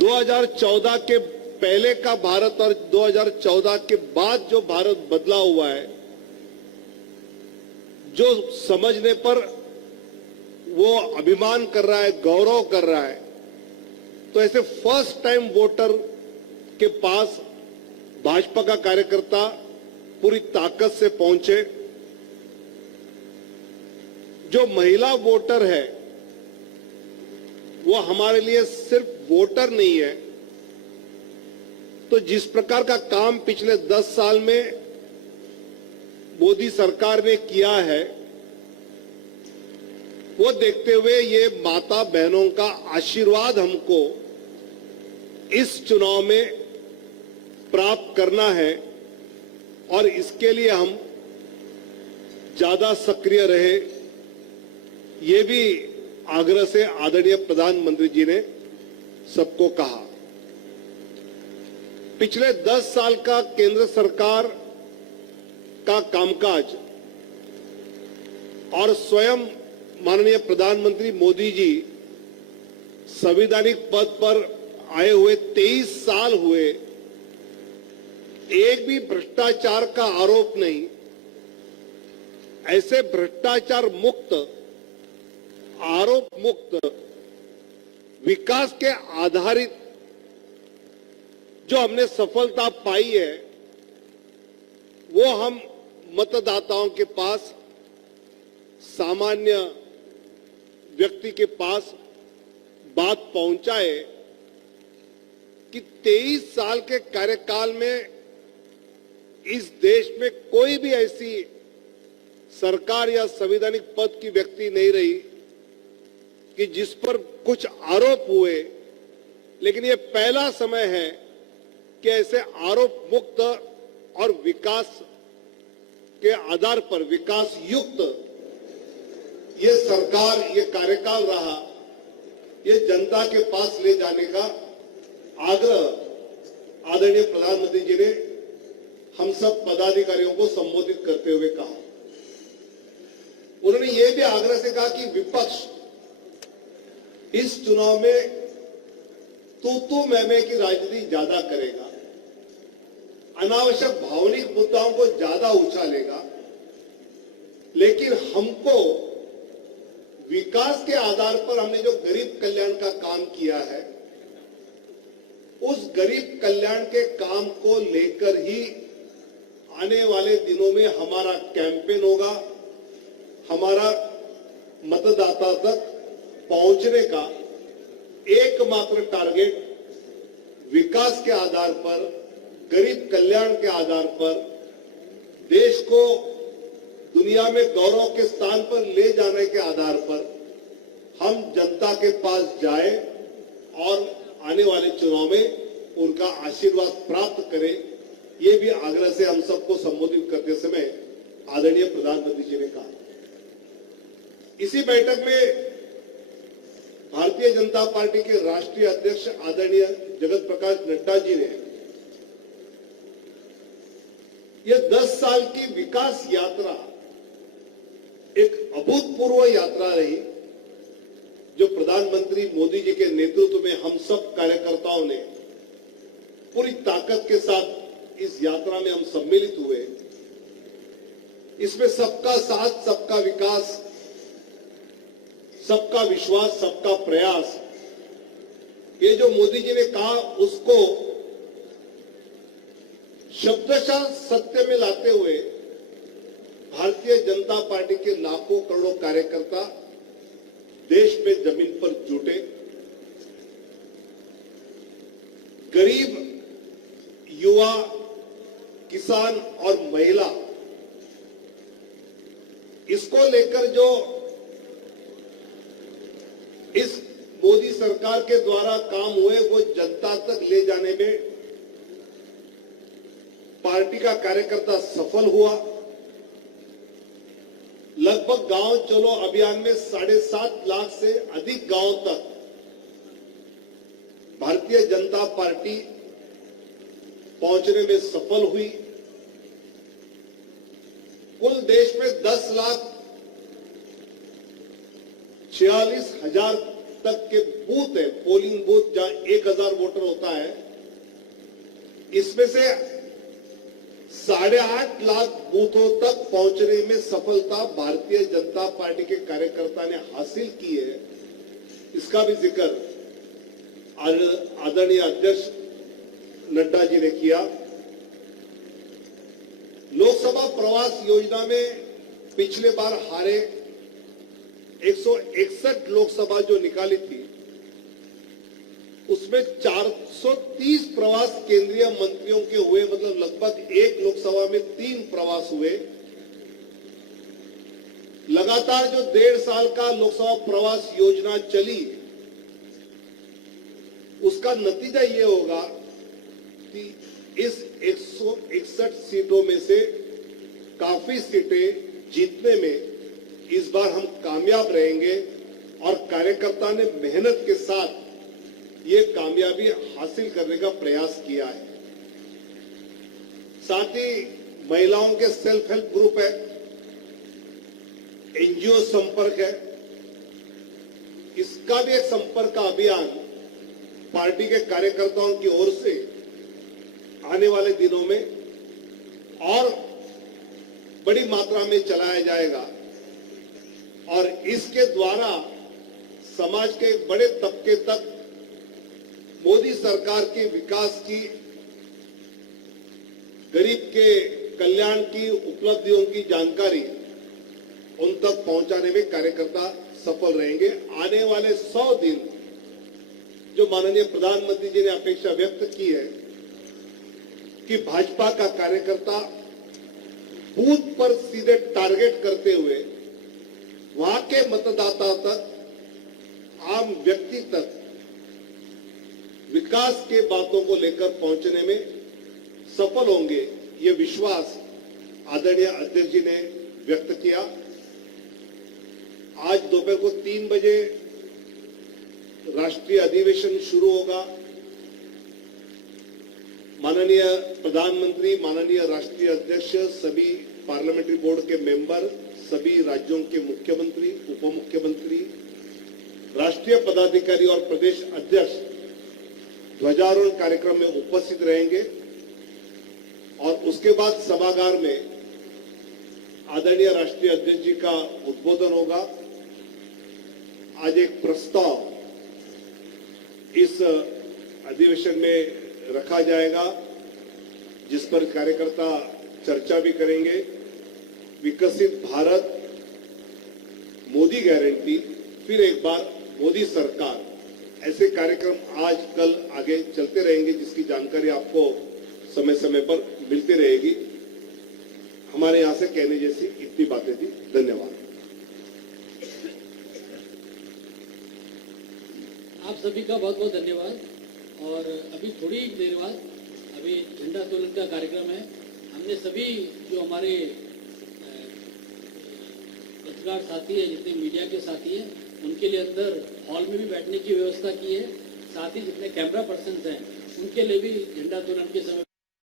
2014 के पहले का भारत और 2014 के बाद जो भारत बदला हुआ है, जो समझने पर वो अभिमान कर रहा है, गौरव कर रहा है, तो ऐसे फर्स्ट टाइम वोटर के पास भाजपा का कार्यकर्ता पूरी ताकत से पहुंचे। जो महिला वोटर है वो हमारे लिए सिर्फ वोटर नहीं है, तो जिस प्रकार का काम पिछले 10 साल में मोदी सरकार ने किया है, वो देखते हुए ये माता बहनों का आशीर्वाद हमको इस चुनाव में प्राप्त करना है और इसके लिए हम ज्यादा सक्रिय रहे, ये भी आग्रह से आदरणीय प्रधानमंत्री जी ने सबको कहा। पिछले 10 साल का केंद्र सरकार का कामकाज और स्वयं माननीय प्रधानमंत्री मोदी जी संवैधानिक पद पर आए हुए 23 साल हुए, एक भी भ्रष्टाचार का आरोप नहीं। ऐसे भ्रष्टाचार मुक्त, आरोप मुक्त, विकास के आधारित जो हमने सफलता पाई है, वो हम मतदाताओं के पास, सामान्य व्यक्ति के पास बात पहुंचाए कि 23 साल के कार्यकाल में इस देश में कोई भी ऐसी सरकार या संवैधानिक पद की व्यक्ति नहीं रही कि जिस पर कुछ आरोप हुए, लेकिन ये पहला समय है कि ऐसे आरोप मुक्त और विकास के आधार पर विकास युक्त ये सरकार, ये कार्यकाल रहा, ये जनता के पास ले जाने का आग्रह आदरणीय प्रधानमंत्री जी ने हम सब पदाधिकारियों को संबोधित करते हुए कहा। उन्होंने ये भी आग्रह से कहा कि विपक्ष इस चुनाव में तू मैं की राजनीति ज्यादा करेगा, अनावश्यक भावनिक मुद्दाओं को ज्यादा उछालेगा, लेकिन हमको विकास के आधार पर हमने जो गरीब कल्याण का काम किया है, उस गरीब कल्याण के काम को लेकर ही आने वाले दिनों में हमारा कैंपेन होगा। हमारा मतदाता तक पहुंचने का एकमात्र टारगेट विकास के आधार पर, गरीब कल्याण के आधार पर, देश को दुनिया में गौरव के स्थान पर ले जाने के आधार पर हम जनता के पास जाए और आने वाले चुनाव में उनका आशीर्वाद प्राप्त करें, ये भी आग्रह से हम सबको संबोधित करते समय आदरणीय प्रधानमंत्री जी ने कहा। इसी बैठक में भारतीय जनता पार्टी के राष्ट्रीय अध्यक्ष आदरणीय जगत प्रकाश नड्डा जी ने यह 10 साल की विकास यात्रा एक अभूतपूर्व यात्रा रही, जो प्रधानमंत्री मोदी जी के नेतृत्व में हम सब कार्यकर्ताओं ने पूरी ताकत के साथ इस यात्रा में हम सम्मिलित हुए। इसमें सबका साथ, सबका विकास, सबका विश्वास, सबका प्रयास, ये जो मोदी जी ने कहा उसको शब्दशः सत्य में लाते हुए भारतीय जनता पार्टी के लाखों करोड़ों कार्यकर्ता देश में जमीन पर जुटे। गरीब, युवा, किसान और महिला, इसको लेकर जो इस मोदी सरकार के द्वारा काम हुए वो जनता तक ले जाने में पार्टी का कार्यकर्ता सफल हुआ। लगभग गांव चलो अभियान में 7.5 लाख से अधिक गांव तक भारतीय जनता पार्टी पहुंचने में सफल हुई। कुल देश में 10,46,000 तक के बूथ है, पोलिंग बूथ जहां 1000 वोटर होता है, इसमें से 8.5 लाख बूथों तक पहुंचने में सफलता भारतीय जनता पार्टी के कार्यकर्ता ने हासिल की है। इसका भी जिक्र आदरणीय अध्यक्ष नड्डा जी ने किया। लोकसभा प्रवास योजना में पिछले बार हारे 161 लोकसभा जो निकाली थी, उसमें 430 प्रवास केंद्रीय मंत्रियों के हुए, मतलब लगभग एक लोकसभा में 3 प्रवास हुए। लगातार जो 1.5 साल का लोकसभा प्रवास योजना चली, उसका नतीजा ये होगा कि इस 161 सीटों में से काफी सीटें जीतने में इस बार हम कामयाब रहेंगे और कार्यकर्ता ने मेहनत के साथ ये कामयाबी हासिल करने का प्रयास किया है। साथ ही महिलाओं के सेल्फ हेल्प ग्रुप है, एनजीओ संपर्क है, इसका भी एक संपर्क का अभियान पार्टी के कार्यकर्ताओं की ओर से आने वाले दिनों में और बड़ी मात्रा में चलाया जाएगा और इसके द्वारा समाज के एक बड़े तबके तक मोदी सरकार के विकास की, गरीब के कल्याण की उपलब्धियों की जानकारी उन तक पहुंचाने में कार्यकर्ता सफल रहेंगे। आने वाले 100 दिन जो माननीय प्रधानमंत्री जी ने अपेक्षा व्यक्त की है कि भाजपा का कार्यकर्ता बूथ पर सीधे टारगेट करते हुए वहां के मतदाता तक, आम व्यक्ति तक विकास के बातों को लेकर पहुंचने में सफल होंगे, ये विश्वास आदरणीय अध्यक्ष जी ने व्यक्त किया। आज दोपहर को 3 बजे राष्ट्रीय अधिवेशन शुरू होगा। माननीय प्रधानमंत्री, माननीय राष्ट्रीय अध्यक्ष, सभी पार्लियामेंट्री बोर्ड के मेंबर, सभी राज्यों के मुख्यमंत्री, उप मुख्यमंत्री, राष्ट्रीय पदाधिकारी और प्रदेश अध्यक्ष ध्वजारोहण कार्यक्रम में उपस्थित रहेंगे और उसके बाद सभागार में आदरणीय राष्ट्रीय अध्यक्ष जी का उद्बोधन होगा। आज एक प्रस्ताव इस अधिवेशन में रखा जाएगा जिस पर कार्यकर्ता चर्चा भी करेंगे। विकसित भारत, मोदी गारंटी, फिर एक बार मोदी सरकार, ऐसे कार्यक्रम आज कल आगे चलते रहेंगे जिसकी जानकारी आपको समय समय पर मिलती रहेगी। हमारे यहां से कहने जैसी इतनी बातें थी। धन्यवाद। आप सभी का बहुत बहुत धन्यवाद। और अभी थोड़ी देर बाद अभी झंडा तोलन का कार्यक्रम है। हमने सभी जो हमारे पत्रकार साथी है, जितने मीडिया के साथी हैं, उनके लिए अंदर हॉल में भी बैठने की व्यवस्था की है। साथ ही जितने कैमरा पर्सन हैं उनके लिए भी झंडा तोलन के समय